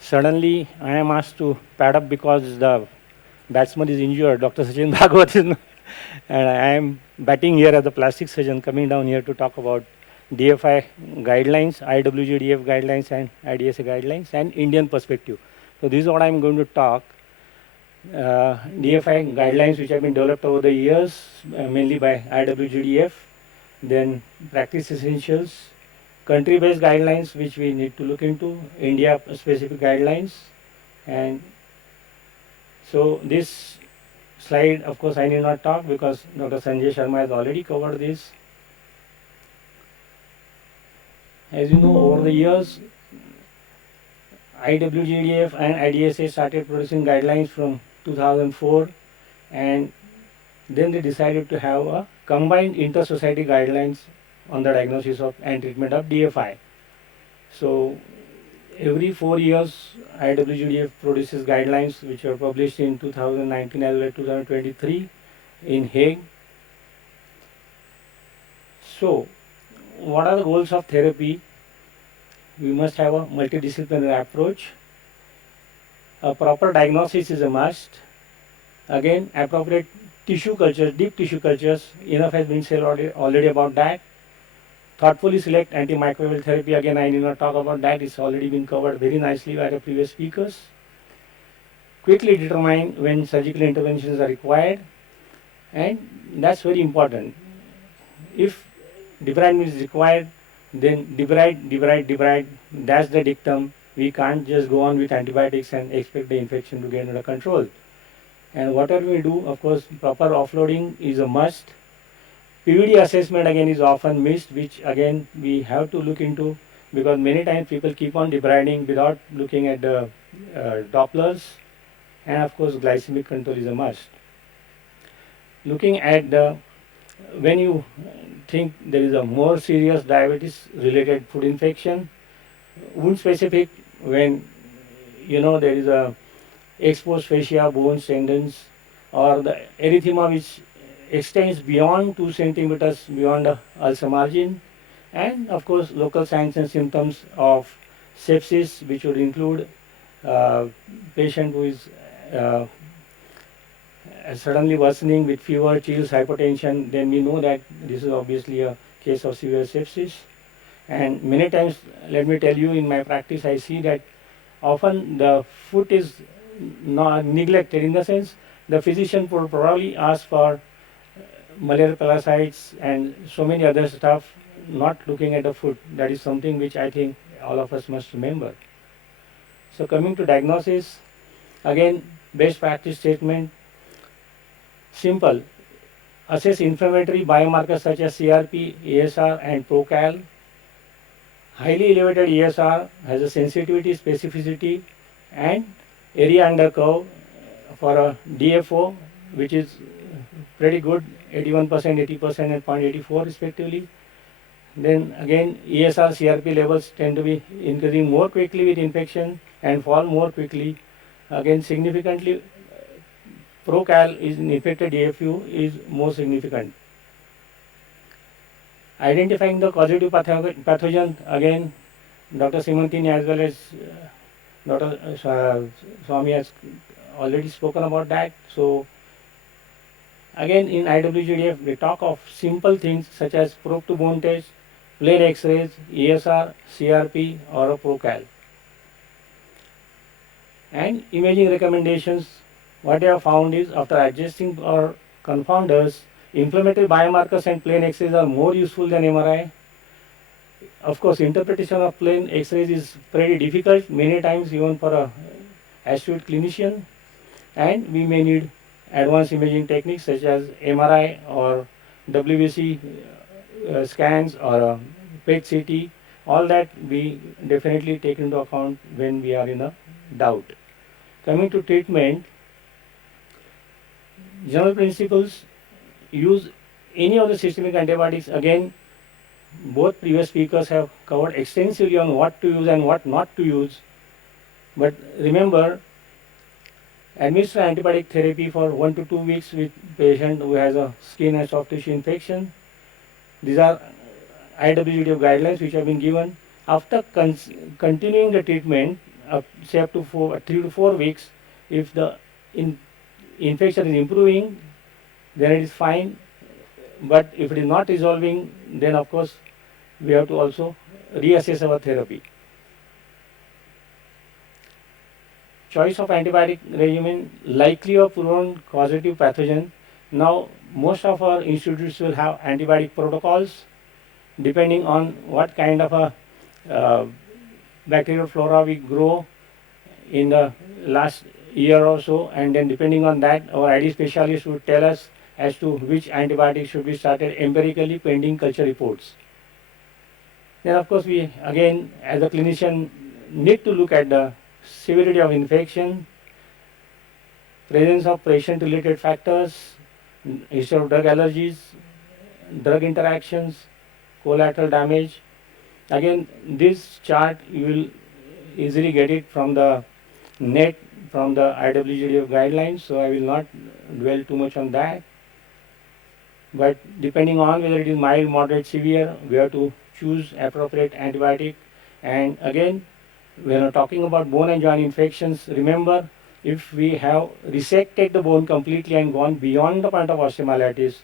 Suddenly, I am asked to pad up because the batsman is injured. Dr. Sachin Bhagwat is not, and I am batting here as a plastic surgeon, coming down here to talk about DFI guidelines, IWGDF guidelines, and IDSA guidelines, and Indian perspective. So this is what I am going to talk. DFI guidelines which have been developed over the years, mainly by IWGDF, then practice essentials, country-based guidelines which we need to look into, India-specific guidelines, and so this slide, of course, I need not talk because Dr. Sanjay Sharma has already covered this. As you know, over the years, IWGDF and IDSA started producing guidelines from 2004, and then they decided to have a combined inter-society guidelines on the diagnosis of and treatment of DFI. So every 4 years, IWGDF produces guidelines which were published in 2019 as well as 2023 in Hague. So, what are the goals of therapy? We must have a multidisciplinary approach. A proper diagnosis is a must. Again, appropriate tissue cultures, deep tissue cultures, enough has been said already about that. Thoughtfully select antimicrobial therapy. Again, I need not talk about that. It's already been covered very nicely by the previous speakers. Quickly determine when surgical interventions are required, and that's very important. If debridement is required, then debride. That's the dictum. We can't just go on with antibiotics and expect the infection to get under control. And whatever we do, of course, proper offloading is a must. PVD assessment again is often missed, which again we have to look into because many times people keep on debriding without looking at the Dopplers, and of course glycemic control is a must. Looking at the when you think there is a more serious diabetes related food infection, wound specific, when you know there is a exposed fascia, bones, tendons, or the erythema which extends beyond 2 centimeters beyond the ulcer margin, and of course local signs and symptoms of sepsis, which would include patient who is suddenly worsening with fever, chills, hypotension, then we know that this is obviously a case of severe sepsis. And many times, let me tell you, in my practice, I see that often the foot is not neglected, in the sense the physician would probably ask for malaria parasites and so many other stuff, not looking at the foot. That is something which I think all of us must remember. So coming to diagnosis, again, best practice statement, simple. Assess inflammatory biomarkers such as CRP, ASR, and ProCal. Highly elevated ESR has a sensitivity, specificity, and area under curve for a DFO, which is pretty good, 81%, 80%, and 0.84 respectively. Then again, ESR, CRP levels tend to be increasing more quickly with infection and fall more quickly. Again, significantly, ProCal is in infected DFU is more significant. Identifying the causative pathogen, again, Dr. Simantini as well as Dr. Swami has already spoken about that. So, again, in IWGDF, we talk of simple things such as probe to bone test, plain X-rays, ESR, CRP, or a ProCal. And imaging recommendations, what I have found is after adjusting our confounders, inflammatory biomarkers and plain X-rays are more useful than MRI. Of course, interpretation of plain X-rays is pretty difficult many times even for a astute clinician, and we may need advanced imaging techniques such as MRI or WBC scans or PET CT. All that we definitely take into account when we are in a doubt. Coming to treatment, general principles, use any of the systemic antibiotics. Again, both previous speakers have covered extensively on what to use and what not to use. But remember, administer antibiotic therapy for 1 to 2 weeks with patient who has a skin and soft tissue infection. These are IWGDF guidelines which have been given. After continuing the treatment, say up to 3 to 4 weeks. If the in, infection is improving, then it is fine. But if it is not resolving, then of course we have to also reassess our therapy. Choice of antibiotic regimen likely or proven causative pathogen. Now, most of our institutes will have antibiotic protocols depending on what kind of a bacterial flora we grow in the last year or so, and then depending on that, our ID specialist would tell us as to which antibiotic should be started empirically pending culture reports. Then, of course, we again, as a clinician, need to look at the severity of infection, presence of patient-related factors, history of drug allergies, drug interactions, collateral damage. Again, this chart you will easily get it from the net, from the IWGDF guidelines, so I will not dwell too much on that. But depending on whether it is mild, moderate, severe, we have to choose appropriate antibiotic. And again, when we're talking about bone and joint infections, remember, if we have resected the bone completely and gone beyond the point of osteomyelitis,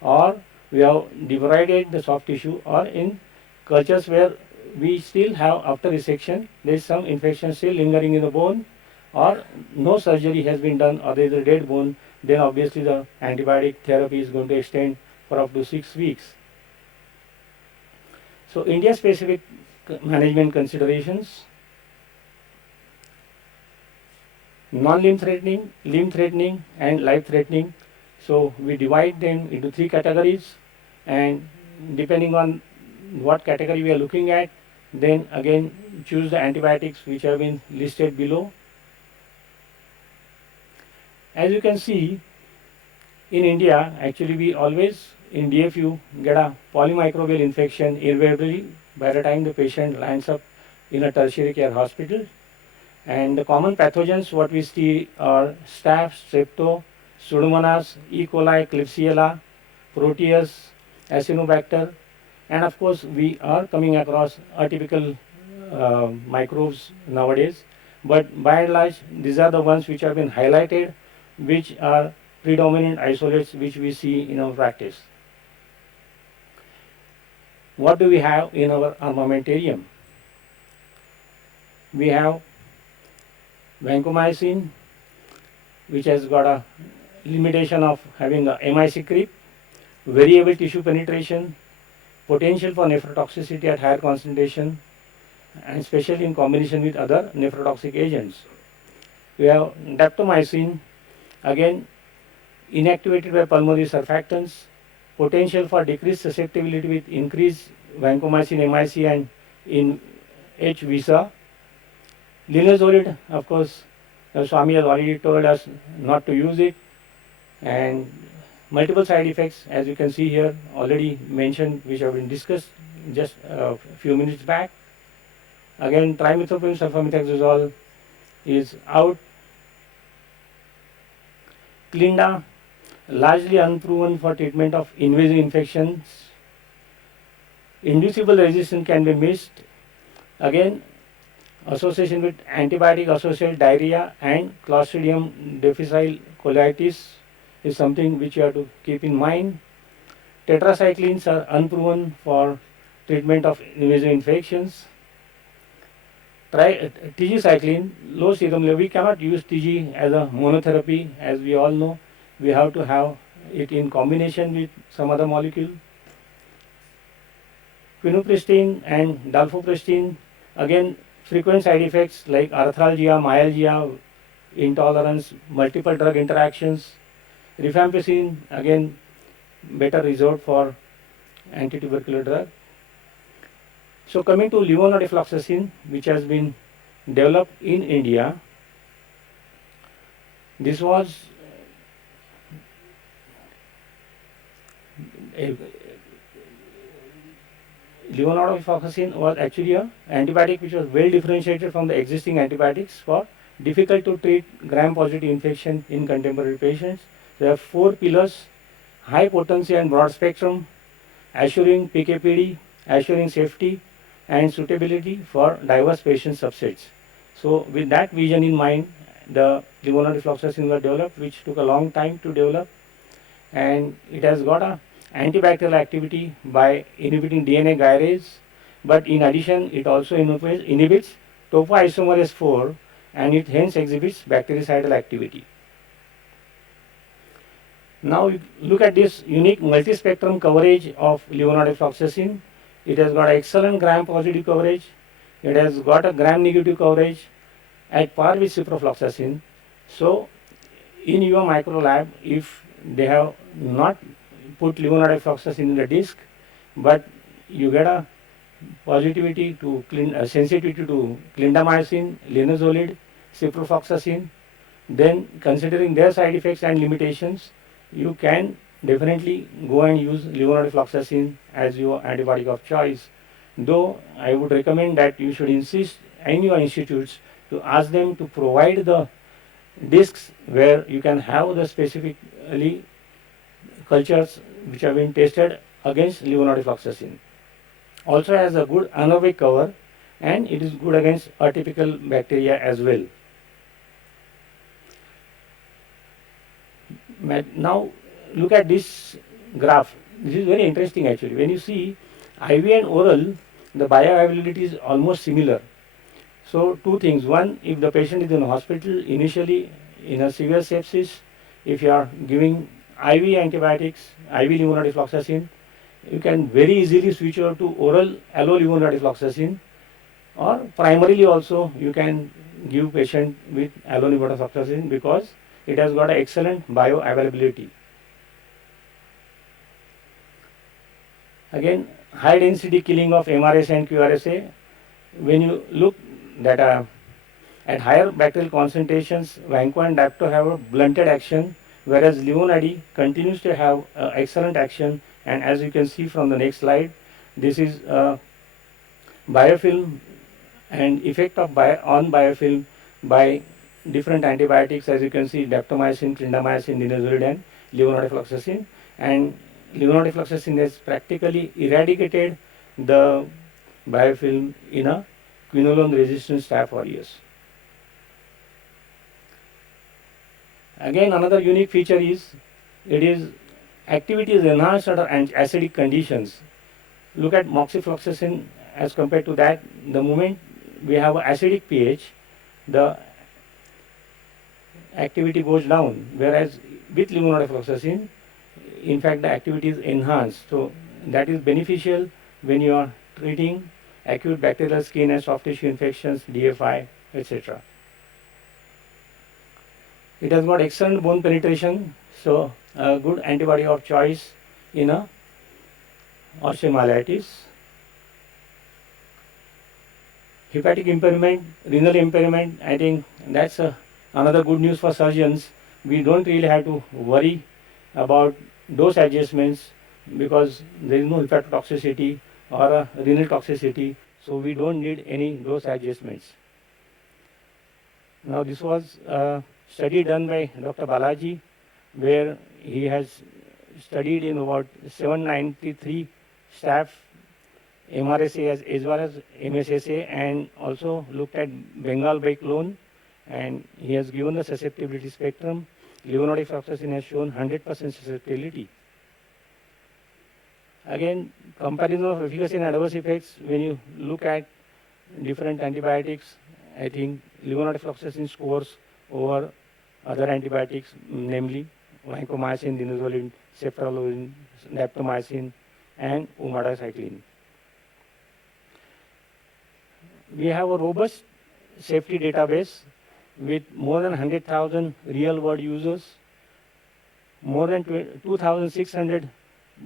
or we have debrided the soft tissue, or in cultures where we still have, after resection, there is some infection still lingering in the bone, or no surgery has been done, or there is a dead bone, then obviously the antibiotic therapy is going to extend for up to 6 weeks. So India specific management considerations: non-limb threatening, limb threatening, and life threatening. So we divide them into 3 categories, and depending on what category we are looking at, then again choose the antibiotics which have been listed below. As you can see, in India, actually we always in DFU get a polymicrobial infection invariably by the time the patient lands up in a tertiary care hospital. And the common pathogens what we see are staph, strepto, pseudomonas, E. coli, Klebsiella, Proteus, Acinetobacter, and of course we are coming across atypical microbes nowadays. But by and large, these are the ones which have been highlighted, which are predominant isolates which we see in our practice. What do we have in our armamentarium? We have vancomycin, which has got a limitation of having a MIC creep, variable tissue penetration, potential for nephrotoxicity at higher concentration, and especially in combination with other nephrotoxic agents. We have daptomycin, again inactivated by pulmonary surfactants, potential for decreased susceptibility with increased vancomycin MIC and in H. visa. Linezolid, of course, Swami has already told us not to use it, and multiple side effects, as you can see here, already mentioned, which have been discussed just a few minutes back. Again, trimethoprim sulfamethoxazole is out. Clinda, largely unproven for treatment of invasive infections. Inducible resistance can be missed. Again, association with antibiotic associated diarrhea and Clostridium difficile colitis is something which you have to keep in mind. Tetracyclines are unproven for treatment of invasive infections. TG cycline, low serum level. We cannot use TG as a monotherapy, as we all know. We have to have it in combination with some other molecule. Quinopristine and dalfopristine, again frequent side effects like arthralgia, myalgia, intolerance, multiple drug interactions. Rifampicin, again better resort for antitubercular drug. So coming to levonorefloxacin, which has been developed in India, this was levonorefloxacin was actually an antibiotic which was well differentiated from the existing antibiotics for difficult to treat gram-positive infection in contemporary patients. There are 4 pillars: high potency and broad spectrum, assuring PKPD, assuring safety and suitability for diverse patient subsets. So with that vision in mind, the levonorefloxacin was developed, which took a long time to develop, and it has got a antibacterial activity by inhibiting DNA gyrase, but in addition it also inhibits topoisomerase 4, and it hence exhibits bactericidal activity. Now look at this unique multispectrum coverage of levonorefloxacin. It has got excellent gram positive coverage, it has got a gram negative coverage at par with ciprofloxacin. So in your micro lab, if they have not put levonorefloxacin in the disc, but you get a positivity to sensitivity to clindamycin, linezolid, ciprofloxacin, then considering their side effects and limitations, you can definitely go and use levonorefloxacin as your antibiotic of choice. Though I would recommend that you should insist in your institutes to ask them to provide the discs where you can have the specifically cultures which have been tested against levonorefloxacin. Also has a good anaerobic cover, and it is good against atypical bacteria as well. Now look at this graph. This is very interesting actually. When you see IV and oral, the bioavailability is almost similar. So two things. One, if the patient is in a hospital initially in a severe sepsis, if you are giving IV antibiotics, IV levonorefloxacin, you can very easily switch over to oral allo levonorefloxacin, or primarily also you can give patient with allo levonorefloxacin because it has got an excellent bioavailability. Again, high density killing of MRSA and QRSA. When you look that at higher bacterial concentrations, Vanco and Dapto have a blunted action, whereas Leonardi continues to have excellent action. And as you can see from the next slide, this is biofilm and effect of on biofilm by different antibiotics. As you can see, daptomycin, clindamycin, linezolid, and levonorefloxacin. And levonorefloxacin has practically eradicated the biofilm in a quinolone resistant staph aureus. Again, another unique feature is it is activity is enhanced under acidic conditions. Look at moxifloxacin as compared to that. The moment we have an acidic pH, the activity goes down, whereas with levonorefloxacin, in fact, the activity is enhanced. So that is beneficial when you are treating acute bacterial skin and soft tissue infections, DFI, etc. It has got excellent bone penetration, so a good antibody of choice in a osteomyelitis. Hepatic impairment, renal impairment, I think that's another good news for surgeons. We don't really have to worry about dose adjustments because there is no hepatotoxicity or a renal toxicity, so we don't need any dose adjustments. Now this was a study done by Dr. Balaji, where he has studied in about 793 staff MRSA as well as MSSA, and also looked at Bengal by clone, and he has given the susceptibility spectrum. Levonorefloxacin has shown 100% susceptibility. Again, comparison of efficacy and adverse effects, when you look at different antibiotics, I think levonorefloxacin scores over other antibiotics, namely vancomycin, linezolid, cephalosporin, daptomycin, and umadacycline. We have a robust safety database with more than 100,000 real-world users, more than 2,600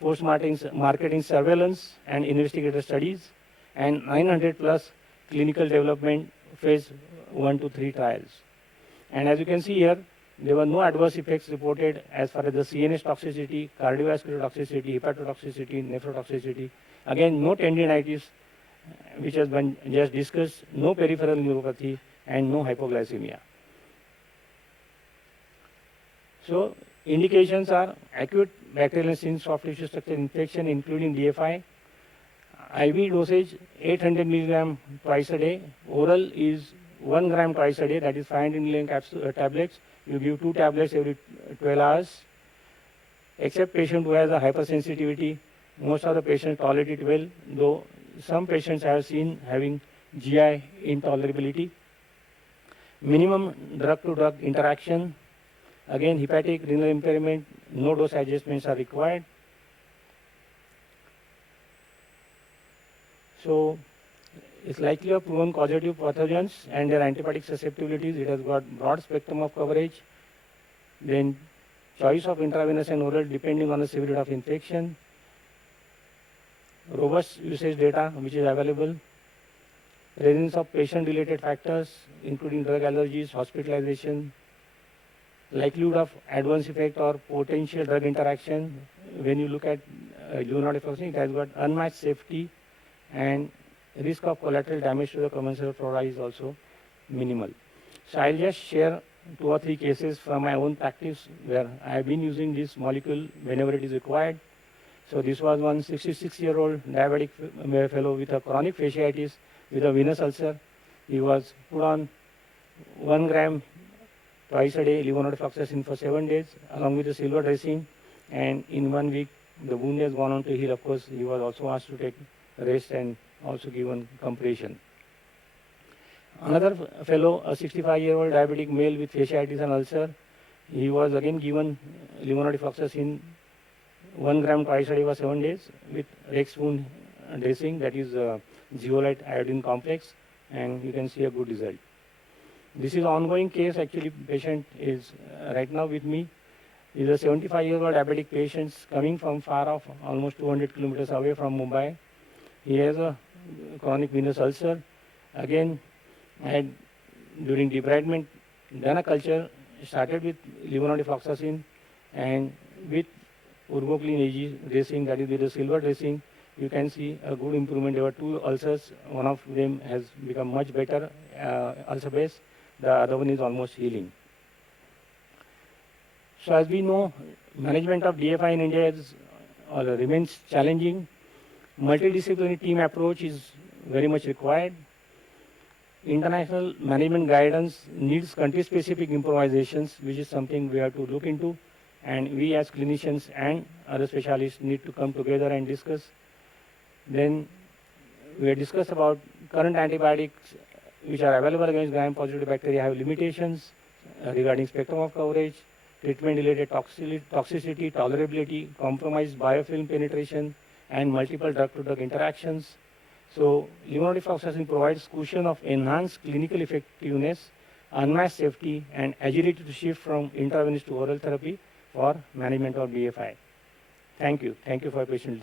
post-marketing surveillance and investigator studies, and 900 plus clinical development phase 1 to 3 trials. And as you can see here, there were no adverse effects reported as far as the CNS toxicity, cardiovascular toxicity, hepatotoxicity, nephrotoxicity. Again, no tendinitis, which has been just discussed, no peripheral neuropathy, and no hypoglycemia. So indications are acute bacterial skin soft tissue structure infection, including DFI. IV dosage 800 milligram twice a day. Oral is 1 gram twice a day, that is 500 milligram tablets. You give 2 tablets every 12 hours. Except patient who has a hypersensitivity, most of the patients tolerate it well, though some patients I have seen having GI intolerability. Minimum drug-to-drug interaction. Again, hepatic renal impairment, no dose adjustments are required. So, it's likely of proven causative pathogens and their antibiotic susceptibilities. It has got broad spectrum of coverage. Then choice of intravenous and oral depending on the severity of infection. Robust usage data which is available. Presence of patient-related factors including drug allergies, hospitalization, likelihood of adverse effect or potential drug interaction. When you look at levonorgestrel, it has got unmatched safety and risk of collateral damage to the commensal flora is also minimal. So I'll just share 2 or 3 cases from my own practice where I have been using this molecule whenever it is required. So this was one 66-year-old diabetic fellow with a chronic fasciitis with a venous ulcer. He was put on 1 gram twice a day levonorgestrel for 7 days along with the silver dressing, and in 1 week the wound has gone on to heal. Of course, he was also asked to take rest and also given compression. Another fellow, a 65-year-old diabetic male with fasciitis and ulcer, he was again given levonorgestrel 1 gram twice a day for 7 days with Rex wound dressing, that is zeolite iodine complex, and you can see a good result. This is an ongoing case. Actually, patient is right now with me. He is a 75-year-old diabetic patient coming from far off, almost 200 kilometers away from Mumbai. He has a chronic venous ulcer. Again, I had during debridement done a culture, started with levonorgestrel and with Urgoclean AG dressing, that is with the silver dressing. You can see a good improvement. There were 2 ulcers. One of them has become much better ulcer base. The other one is almost healing. So as we know, management of DFI in India remains challenging. Multidisciplinary team approach is very much required. International management guidance needs country-specific improvisations, which is something we have to look into. And we as clinicians and other specialists need to come together and discuss. Then we have discussed about current antibiotics which are available against gram-positive bacteria have limitations regarding spectrum of coverage, treatment-related toxicity, tolerability, compromised biofilm penetration, and multiple drug-to-drug interactions. So levonorgestrel provides cushion of enhanced clinical effectiveness, unmatched safety, and agility to shift from intravenous to oral therapy for management of DFI. Thank you. Thank you for your patient listening.